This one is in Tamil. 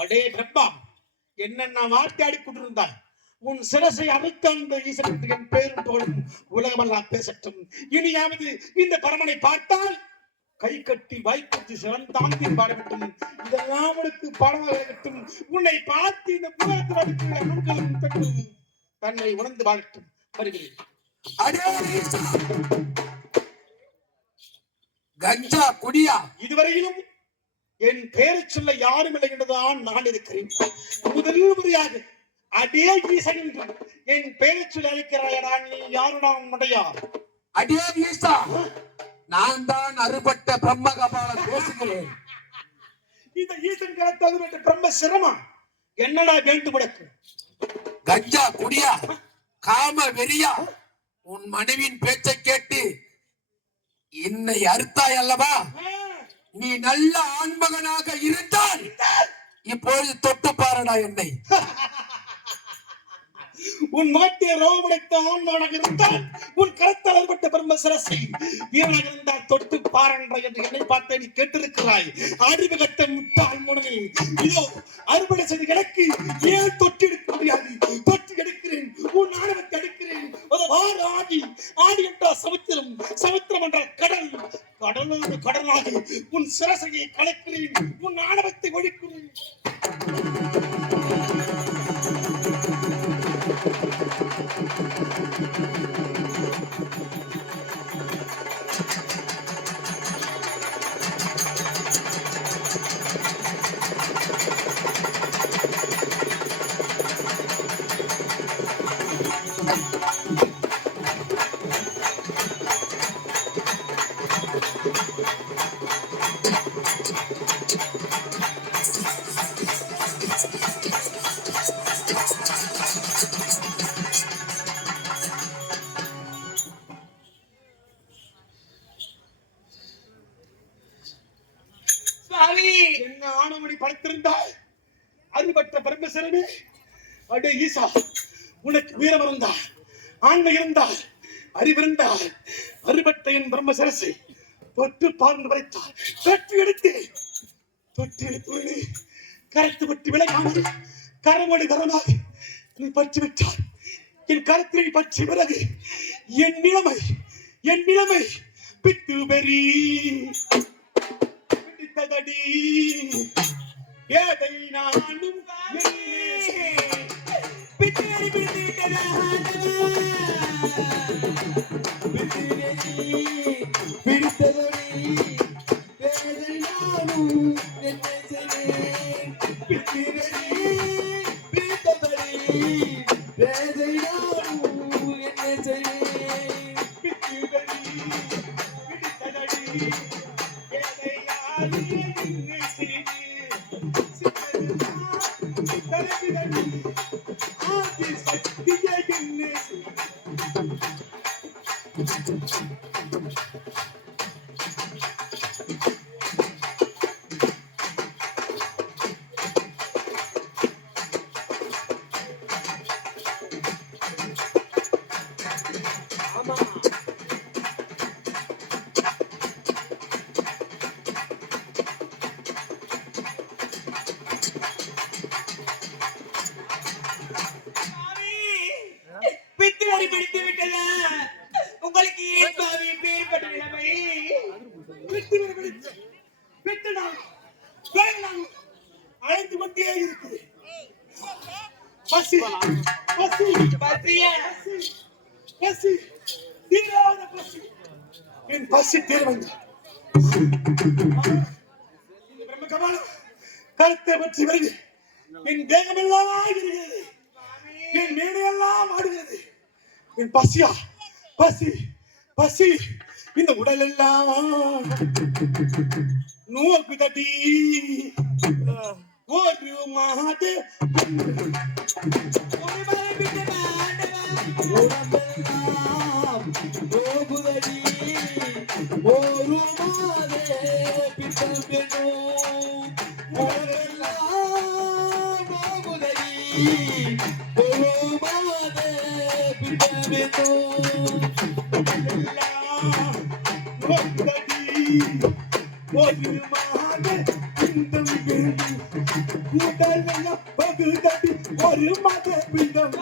அடே பிரம்மா, என்னென்ன வார்த்தையாடி கொண்டிருந்தாய்? உன் சிரசை அறுத்தான் ஈசனுக்கு என் பேரும் புகழும் உலகமெல்லாம் பேசட்டும். இனியாவது இந்த பரமனை பார்த்தால் கை கட்டி வாய்க்கட்டி சிவன் தாங்கி பாடவிட்டும். இதெல்லாம் உனக்கு பாடமாக இருக்கட்டும். உன்னை பார்த்து இந்த புகழத்து வடித்துள்ள அணுக்களும் பெற்றும் தன்னை உணர்ந்து வாழட்டும். வருகிறேன். கஞ்சா குடியா? இதுவரையிலும் என் பெயரை சொல்ல யாரும் இல்லை என்றுதான் நான் இருக்கிறேன். முதல் முறையாக அடே ஈசன் என்று என் பெயரை சொல்லி அழைக்கிறாயடா. நீ யாருடா முடையா? அடே ஈசா, நான் தான் அறுபட்ட பிரம்ம கபாலம் பேசுகிறேன். இந்த ஈசன் கலத்தது பிரம்ம சிரமம் என்னடா வேண்டும் உனக்கு? கஞ்சா குடியா? காம வெறியா? உன் மனைவியின் பேச்சை கேட்டு என்னை அறுத்தாய் அல்லவா? நீ நல்ல ஆண்மகனாக இருந்தால் இப்பொழுது தொட்டு பாரடா என்னை. உன் முகத்தை ரோமடைத்த ஆண்மகனாக இருந்தால் உன் கரத்தால் அறுபட்ட பிரம்ம சிரசை வீரனாக இருந்தால் தொட்டு பாரன்ற என்று என்னை பார்த்து நீ கேட்டிருக்கிறாய். அறிமுகத்தை முட்டாள் முனவே, இதோ அறுபடை செய்து எனக்கு ஏன் தொட்டு எடுக்க முடியாது? தொட்டு எடுக்கிறேன், உன் ஆணவத்தை எடுக்கிறேன். ஆடி ஆடி என்றால் சமுத்திரம், சமுத்திரம் என்றால் கடல், கடலோடு கடலாக உன் சிரசையை கலக்கிறேன், உன் ஆணவத்தை ஒழிக்கிறேன். என்ன ஆணவமணி படைத்திருந்தால் அறுபட்ட பரமேஸ்வரனே, அடே ஈசா, உனக்கு வீரம் இருந்தால், ஆண்மை இருந்தால், அறிவிருந்தால் அறுபட்ட என் பிரம்மசரசை தொட்டு பார்ந்து வரைத்தால் தொட்டு எடுத்து கரைத்து விட்டு விலகாமல் கரமோடு கரமாக நீ பற்றி விட்டார். என் கருத்தை பற்றி பிறகு என் நிலைமை பித்து பெரி பிடித்ததடி. ஏதை நானும் பித்தேறி பிடித்ததா பிடித்ததடி. ஏதை நானும் என்ன செய்வேன்? பித்தேறி பிடித்ததடி. ஏதை நானும் என்ன செய்வேன்? பித்தேறி பிடித்ததடி. ஏதை யாரும் என்ன செய்வேன்? அழைத்து கொண்டே இருக்குது. பசி பசி பசி தீராத பசி. என் பசி தீர்வங்க இந்த பிரம்ம கபாலம் கருத்தை பற்றி வருது. என் தேகமெல்லாம் ஆகிறது, என் மேடையெல்லாம் ஆடுகிறது. என் பசியா பசி பசி இந்த உடல் எல்லாம் நோக்கு தட்டி ஒரு மாதே போகுதடி ஒரு மாதே பித்தம் போகுதடி ஒரு மாதே பித்தம் ஒரு மாதே பிண்டம் வேண்டும் உடல் எல்லாம் பகுதடி ஒரு மத பிண்டம்